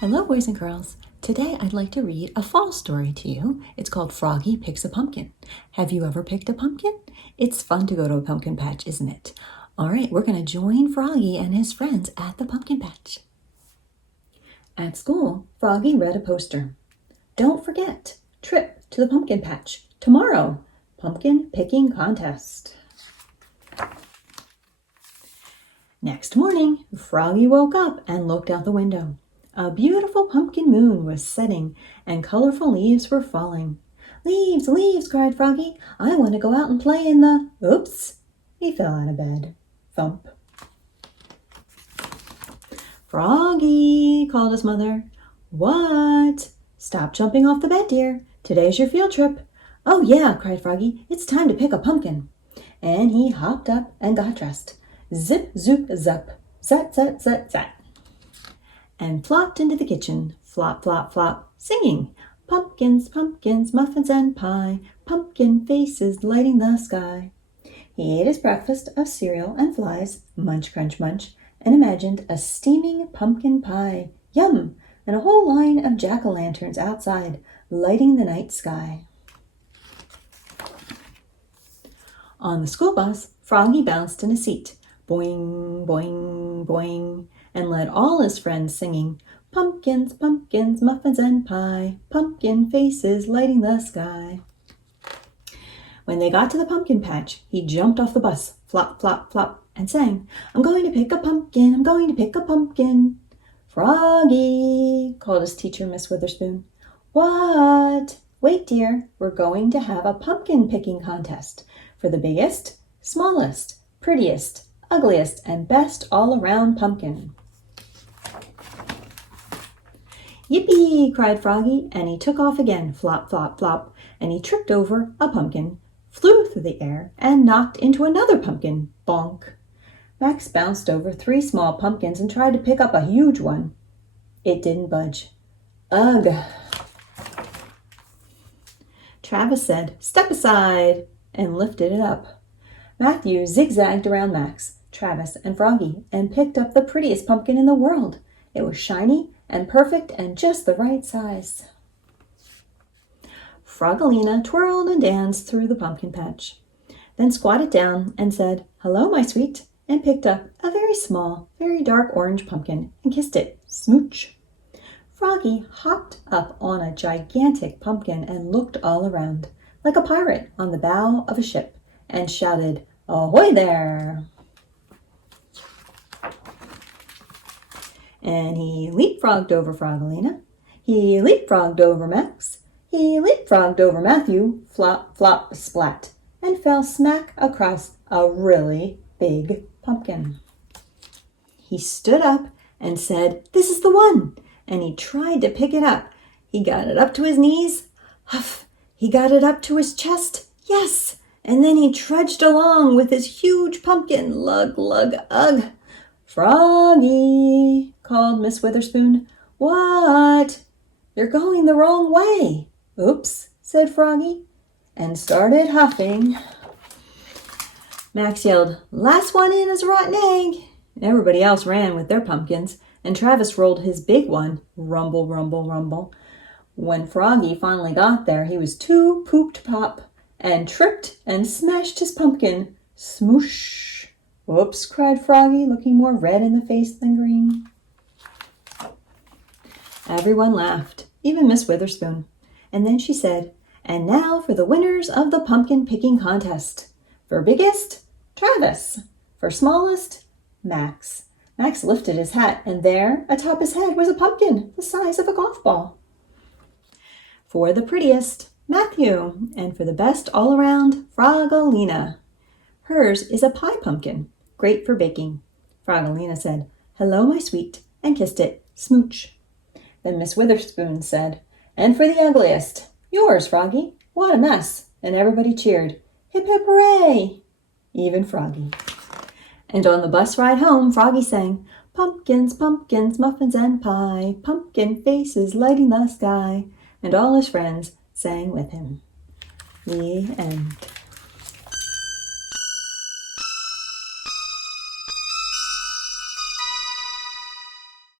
Hello, boys and girls. Today I'd like to read a fall story to you. It's called Froggy Picks a Pumpkin. Have you ever picked a pumpkin? It's fun to go to a pumpkin patch, isn't it? All right, we're going to join Froggy and his friends at the pumpkin patch. At school, Froggy read a poster. Don't forget, trip to the pumpkin patch tomorrow. Pumpkin picking contest. Next morning, Froggy woke up and looked out the window. A beautiful pumpkin moon was setting, and colorful leaves were falling. Leaves, leaves, cried Froggy. I want to go out and play in the... Oops! He fell out of bed. Thump. Froggy, called his mother. What? Stop jumping off the bed, dear. Today's your field trip. Oh, yeah, cried Froggy. It's time to pick a pumpkin. And he hopped up and got dressed. Zip, zoop, zup. Zat, zat, zat, zat. And flopped into the kitchen, flop, flop, flop, singing, pumpkins, pumpkins, muffins and pie, pumpkin faces lighting the sky. He ate his breakfast of cereal and flies, munch, crunch, munch, and imagined a steaming pumpkin pie, yum, and a whole line of jack-o'-lanterns outside, lighting the night sky. On the school bus, Froggy bounced in a seat, boing, boing, boing, and led all his friends singing, pumpkins, pumpkins, muffins and pie, pumpkin faces lighting the sky. When they got to the pumpkin patch, he jumped off the bus, flop, flop, flop, and sang, I'm going to pick a pumpkin, I'm going to pick a pumpkin. Froggy, called his teacher, Miss Witherspoon. What? Wait, dear, we're going to have a pumpkin picking contest for the biggest, smallest, prettiest, ugliest, and best all-around pumpkin. Yippee, cried Froggy, and he took off again, flop, flop, flop, and he tripped over a pumpkin, flew through the air, and knocked into another pumpkin, bonk. Max bounced over 3 small pumpkins and tried to pick up a huge one. It didn't budge. Ugh. Travis said, step aside, and lifted it up. Matthew zigzagged around Max, Travis, and Froggy, and picked up the prettiest pumpkin in the world. It was shiny and perfect and just the right size. Froggalina twirled and danced through the pumpkin patch, then squatted down and said, hello, my sweet, and picked up a very small, very dark orange pumpkin and kissed it, smooch. Froggy hopped up on a gigantic pumpkin and looked all around, like a pirate on the bow of a ship, and shouted, ahoy there! And he leapfrogged over Froggalina. He leapfrogged over Max. He leapfrogged over Matthew, flop, flop, splat, and fell smack across a really big pumpkin. He stood up and said, this is the one, and he tried to pick it up. He got it up to his knees. Huff! He got it up to his chest. Yes! And then he trudged along with his huge pumpkin. Lug, lug, ugh! Froggy, called Miss Witherspoon. What? You're going the wrong way. Oops, said Froggy, and started huffing. Max yelled, last one in is a rotten egg. Everybody else ran with their pumpkins, and Travis rolled his big one, rumble, rumble, rumble. When Froggy finally got there, he was too pooped pop, and tripped and smashed his pumpkin. Smoosh! Whoops, cried Froggy, looking more red in the face than green. Everyone laughed, even Miss Witherspoon. And then she said, and now for the winners of the pumpkin picking contest. For biggest, Travis. For smallest, Max. Max lifted his hat, and there, atop his head, was a pumpkin the size of a golf ball. For the prettiest, Matthew. And for the best all around, Froggalina. Hers is a pie pumpkin, great for baking. Froggalina said, hello, my sweet, and kissed it, smooch. Then Miss Witherspoon said, and for the ugliest, yours, Froggy. What a mess. And everybody cheered, hip, hip, hooray. Even Froggy. And on the bus ride home, Froggy sang, pumpkins, pumpkins, muffins and pie, pumpkin faces lighting the sky. And all his friends sang with him. The end.